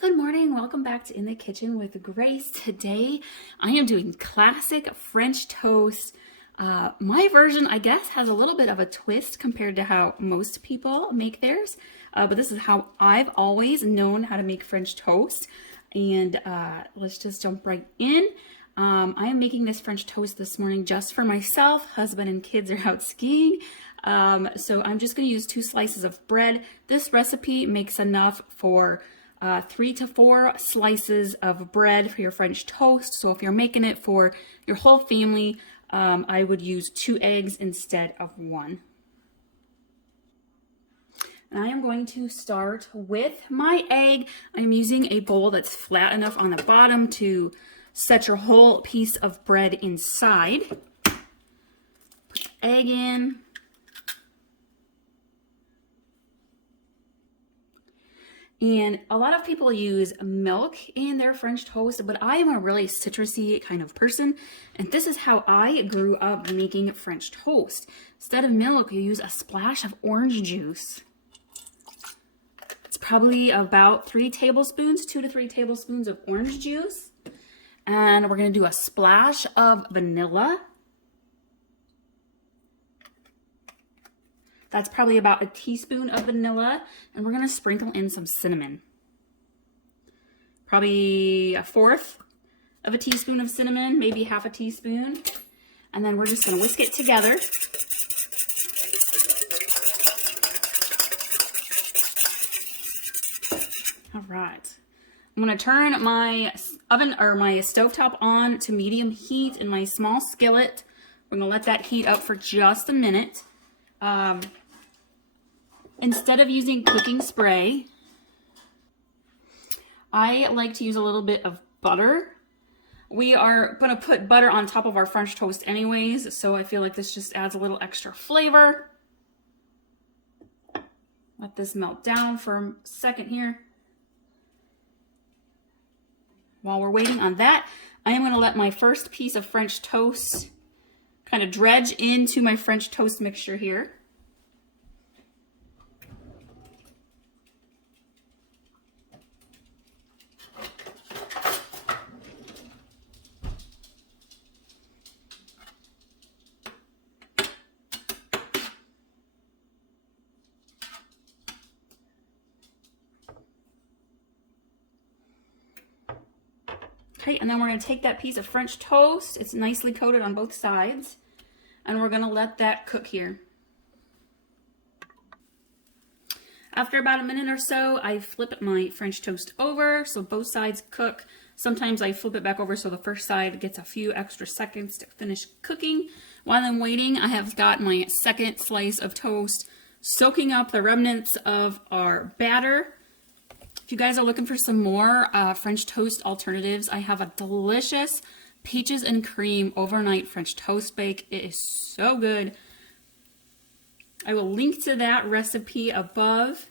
Good morning, welcome back to In the Kitchen with Grace. Today I am doing classic French toast. My version, I guess, has a little bit of a twist compared to how most people make theirs. But this is how I've always known how to make French toast. And let's just jump right in. I am making this French toast this morning just for myself. Husband and kids are out skiing. So I'm just going to use 2 slices of bread. This recipe makes enough for 3 to 4 slices of bread for your French toast. So if you're making it for your whole family, I would use 2 eggs instead of 1. And I am going to start with my egg. I'm using a bowl that's flat enough on the bottom to set your whole piece of bread inside. Put the egg in. And a lot of people use milk in their French toast, but I am a really citrusy kind of person. And this is how I grew up making French toast. Instead of milk, you use a splash of orange juice. It's probably about 2 to 3 tablespoons of orange juice. And we're gonna do a splash of vanilla. That's probably about a teaspoon of vanilla, and we're gonna sprinkle in some cinnamon. Probably 1/4 of a teaspoon of cinnamon, maybe 1/2 a teaspoon. And then we're just gonna whisk it together. All right. I'm gonna turn my oven or my stovetop on to medium heat in my small skillet. We're gonna let that heat up for just a minute. Instead of using cooking spray, I like to use a little bit of butter. We are going to put butter on top of our French toast anyways, so I feel like this just adds a little extra flavor. Let this melt down for a second here. While we're waiting on that, I am going to let my first piece of French toast kind of dredge into my French toast mixture here. Okay, and then we're going to take that piece of French toast. It's nicely coated on both sides. And we're going to let that cook here. After about a minute or so, I flip my French toast over so both sides cook. Sometimes I flip it back over so the first side gets a few extra seconds to finish cooking. While I'm waiting, I have got my second slice of toast soaking up the remnants of our batter. If you guys are looking for some more French toast alternatives, I have a delicious peaches and cream overnight French toast bake. It is so good. I will link to that recipe above.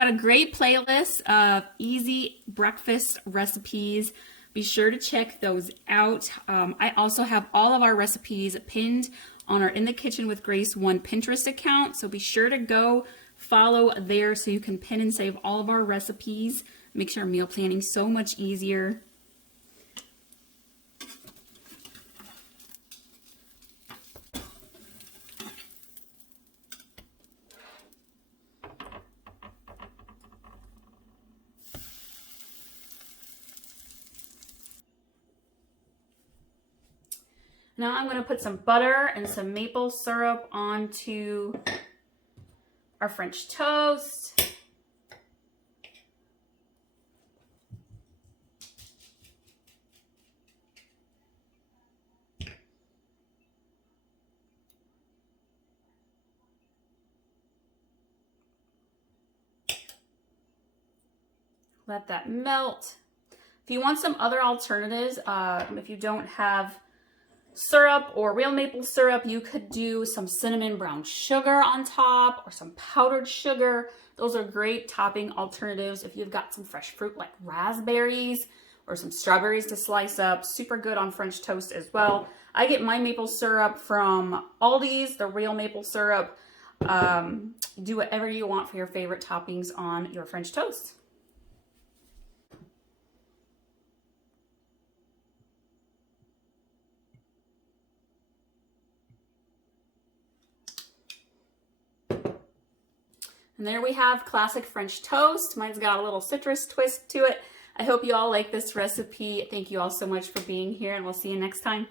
Got a great playlist of easy breakfast recipes. Be sure to check those out. I also have all of our recipes pinned on our In the Kitchen with Grace 1 Pinterest account, so be sure to go follow there so you can pin and save all of our recipes. Makes your meal planning so much easier. Now I'm going to put some butter and some maple syrup onto our French toast. Let that melt. If you want some other alternatives, if you don't have syrup or real maple syrup, you could do some cinnamon brown sugar on top or some powdered sugar. Those are great topping alternatives if you've got some fresh fruit like raspberries or some strawberries to slice up. Super good on French toast as well. I get my maple syrup from Aldi's, the real maple syrup. Do whatever you want for your favorite toppings on your French toast. And there we have classic French toast. Mine's got a little citrus twist to it. I hope you all like this recipe. Thank you all so much for being here, and we'll see you next time.